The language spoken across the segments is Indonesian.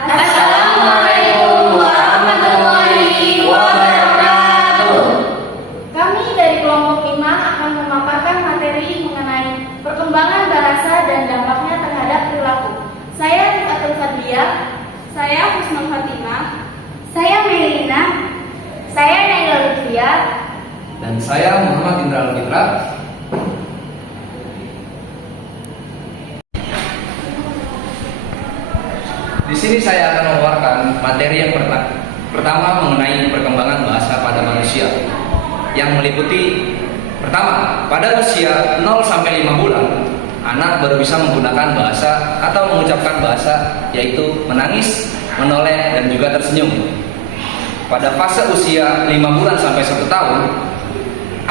Assalamualaikum warahmatullahi wabarakatuh. Kami dari kelompok 5 akan memaparkan materi mengenai perkembangan bahasa dan dampaknya terhadap perilaku. Saya Rifatul Fadlia, saya Husnul Fatimah, saya Melina, saya Naila Lutfia, dan saya Muhammad Indra Fitra. Di sini saya akan memaparkan materi yang pertama mengenai perkembangan bahasa pada manusia, yang meliputi pertama, pada usia 0 sampai 5 bulan, anak baru bisa menggunakan bahasa atau mengucapkan bahasa, yaitu menangis, menoleh, dan juga tersenyum. Pada fase usia 5 bulan sampai 1 tahun,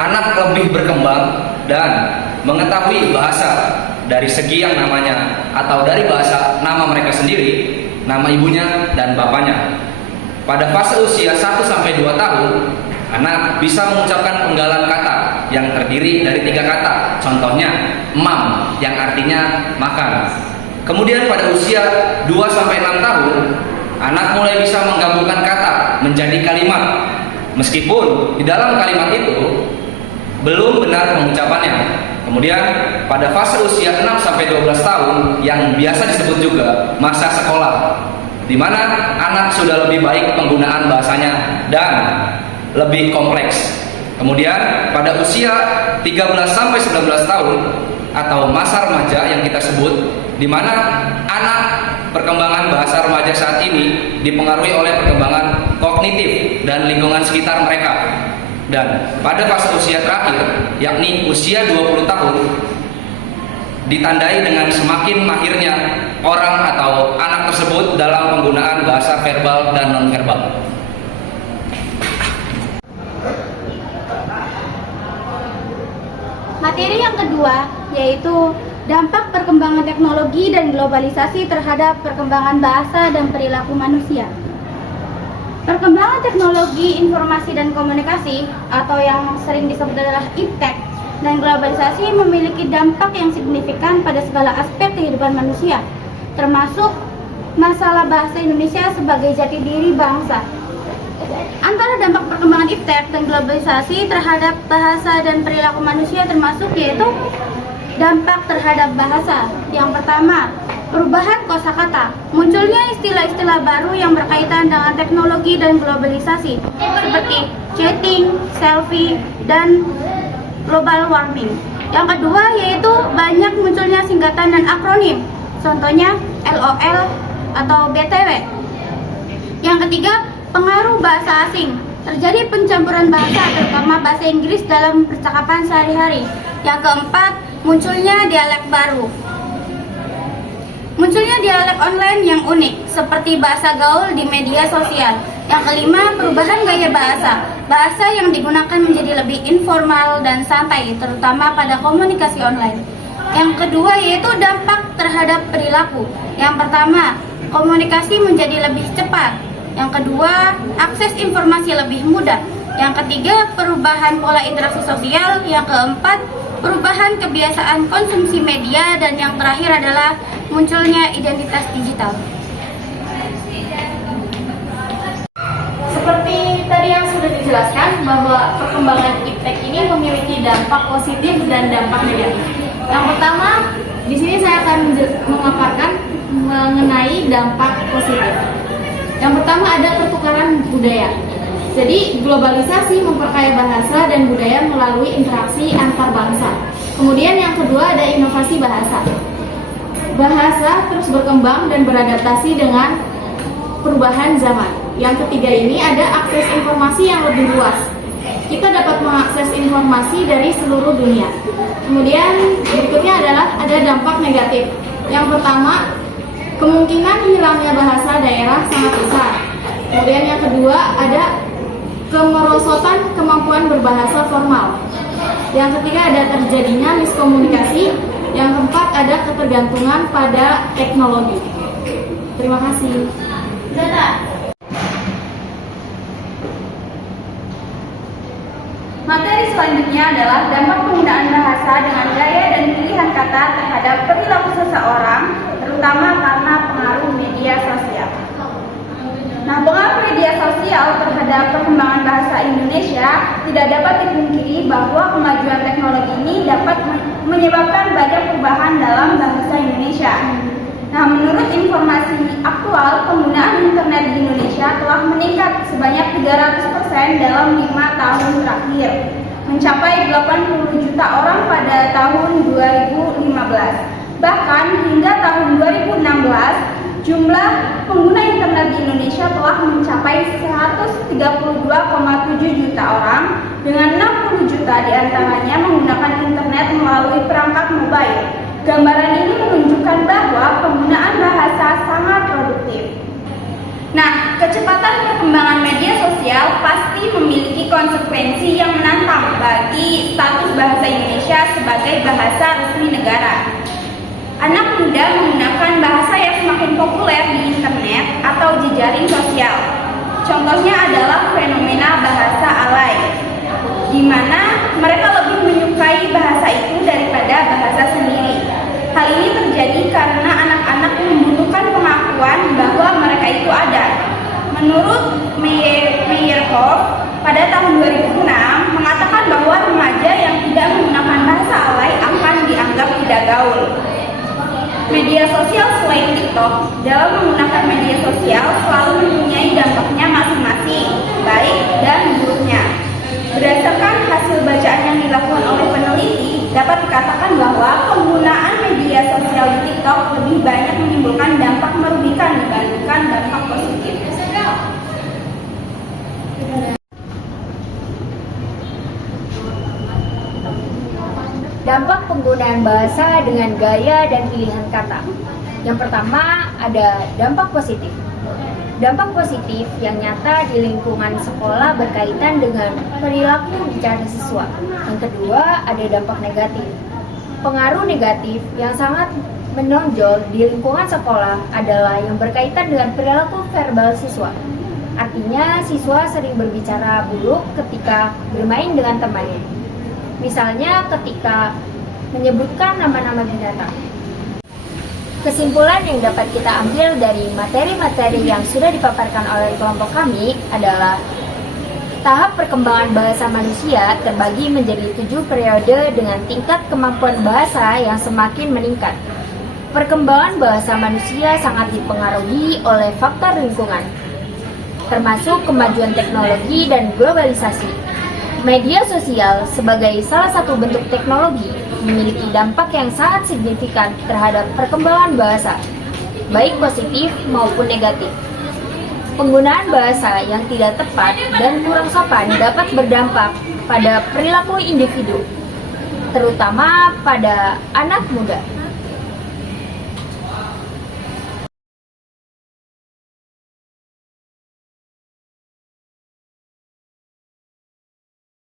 anak lebih berkembang dan mengetahui bahasa dari segi yang namanya atau dari bahasa nama mereka sendiri, nama ibunya dan bapaknya. Pada fase usia 1 sampai 2 tahun, anak bisa mengucapkan penggalan kata yang terdiri dari 3 kata. Contohnya, mam yang artinya makan. Kemudian pada usia 2 sampai 6 tahun, anak mulai bisa menggabungkan kata menjadi kalimat, meskipun di dalam kalimat itu belum benar pengucapannya. Kemudian pada fase usia 6 sampai 12 tahun yang biasa disebut juga masa sekolah, di mana anak sudah lebih baik penggunaan bahasanya dan lebih kompleks. Kemudian pada usia 13 sampai 19 tahun atau masa remaja yang kita sebut, di mana anak perkembangan bahasa remaja saat ini dipengaruhi oleh perkembangan kognitif dan lingkungan sekitar mereka. Dan pada fase usia terakhir, yakni usia 20 tahun, ditandai dengan semakin mahirnya orang atau anak tersebut dalam penggunaan bahasa verbal dan nonverbal. Materi yang kedua yaitu dampak perkembangan teknologi dan globalisasi terhadap perkembangan bahasa dan perilaku manusia. Perkembangan teknologi informasi dan komunikasi atau yang sering disebut adalah iptek dan globalisasi memiliki dampak yang signifikan pada segala aspek kehidupan manusia, termasuk masalah bahasa Indonesia sebagai jati diri bangsa. Antara dampak perkembangan iptek dan globalisasi terhadap bahasa dan perilaku manusia termasuk yaitu dampak terhadap bahasa. Yang pertama, perubahan kosakata. Munculnya istilah-istilah baru yang berkaitan dengan teknologi dan globalisasi seperti chatting, selfie, dan global warming. Yang kedua yaitu banyak munculnya singkatan dan akronim. Contohnya LOL atau BTW. Yang ketiga, pengaruh bahasa asing. Terjadi pencampuran bahasa, terutama bahasa Inggris dalam percakapan sehari-hari. Yang keempat, munculnya dialek baru. Munculnya dialek online yang unik, seperti bahasa gaul di media sosial. Yang kelima, perubahan gaya bahasa. Bahasa yang digunakan menjadi lebih informal dan santai, terutama pada komunikasi online. Yang kedua yaitu dampak terhadap perilaku. Yang pertama, komunikasi menjadi lebih cepat. Yang kedua, akses informasi lebih mudah. Yang ketiga, perubahan pola interaksi sosial. Yang keempat, perubahan kebiasaan konsumsi media. Dan yang terakhir adalah munculnya identitas digital. Seperti tadi yang sudah dijelaskan bahwa perkembangan iptek ini memiliki dampak positif dan dampak negatif. Yang pertama, di sini saya akan memaparkan mengenai dampak positif. Yang pertama ada pertukaran budaya. Jadi globalisasi memperkaya bahasa dan budaya melalui interaksi antar bangsa. Kemudian yang kedua ada inovasi bahasa. Bahasa terus berkembang dan beradaptasi dengan perubahan zaman. Yang ketiga ini ada akses informasi yang lebih luas. Kita dapat mengakses informasi dari seluruh dunia. Kemudian berikutnya adalah ada dampak negatif. Yang pertama, kemungkinan hilangnya bahasa daerah sangat besar. Kemudian yang kedua ada kemerosotan kemampuan berbahasa formal. Yang ketiga ada terjadinya miskomunikasi. Yang keempat ada ketergantungan pada teknologi. Terima kasih. Materi selanjutnya adalah dampak penggunaan bahasa dengan gaya dan pilihan kata terhadap perilaku seseorang, terutama karena pengaruh media sosial. Nah, pengaruh media sosial terhadap perkembangan bahasa Indonesia tidak dapat dipungkiri bahwa kemajuan teknologi ini dapat menyebabkan banyak perubahan dalam bahasa Indonesia. Nah, menurut informasi aktual, penggunaan internet di Indonesia telah meningkat sebanyak 300% dalam 5 tahun terakhir, mencapai 80 juta orang pada tahun 2015. Bahkan hingga tahun 2016, jumlah pengguna internet di Indonesia telah mencapai 132,7 juta orang, dengan 60 juta diantaranya menggunakan internet melalui perangkat mobile. Gambaran ini menunjukkan bahwa penggunaan bahasa sangat produktif. Nah, kecepatan perkembangan media sosial pasti memiliki konsekuensi yang menantang bagi status bahasa Indonesia sebagai bahasa resmi negara. Anak muda menggunakan bahasa yang semakin populer di internet atau jejaring sosial. Contohnya adalah fenomena bahasa alay, di mana mereka lebih menyukai bahasa itu daripada bahasa sendiri. Hal ini terjadi karena anak-anak membutuhkan pengakuan bahwa mereka itu ada. Menurut Meyerhoff, pada tahun 2006 mengatakan bahwa remaja yang tidak menggunakan bahasa alay akan dianggap tidak gaul. Media sosial selain TikTok, dalam menggunakan media sosial selalu mempunyai dampaknya masing-masing, baik dan buruknya. Berdasarkan hasil bacaan yang dilakukan oleh peneliti, dapat dikatakan bahwa penggunaan media sosial di TikTok lebih banyak menimbulkan dampak merugikan dibandingkan dampak positif. Dampak penggunaan bahasa dengan gaya dan pilihan kata. Yang pertama ada dampak positif. Dampak positif yang nyata di lingkungan sekolah berkaitan dengan perilaku bicara siswa. Yang kedua ada dampak negatif. Pengaruh negatif yang sangat menonjol di lingkungan sekolah adalah yang berkaitan dengan perilaku verbal siswa. Artinya siswa sering berbicara buruk ketika bermain dengan temannya. Misalnya ketika menyebutkan nama-nama binatang. Kesimpulan yang dapat kita ambil dari materi-materi yang sudah dipaparkan oleh kelompok kami adalah tahap perkembangan bahasa manusia terbagi menjadi 7 periode dengan tingkat kemampuan bahasa yang semakin meningkat. Perkembangan bahasa manusia sangat dipengaruhi oleh faktor lingkungan, termasuk kemajuan teknologi dan globalisasi. Media sosial sebagai salah satu bentuk teknologi memiliki dampak yang sangat signifikan terhadap perkembangan bahasa, baik positif maupun negatif. Penggunaan bahasa yang tidak tepat dan kurang sopan dapat berdampak pada perilaku individu, terutama pada anak muda.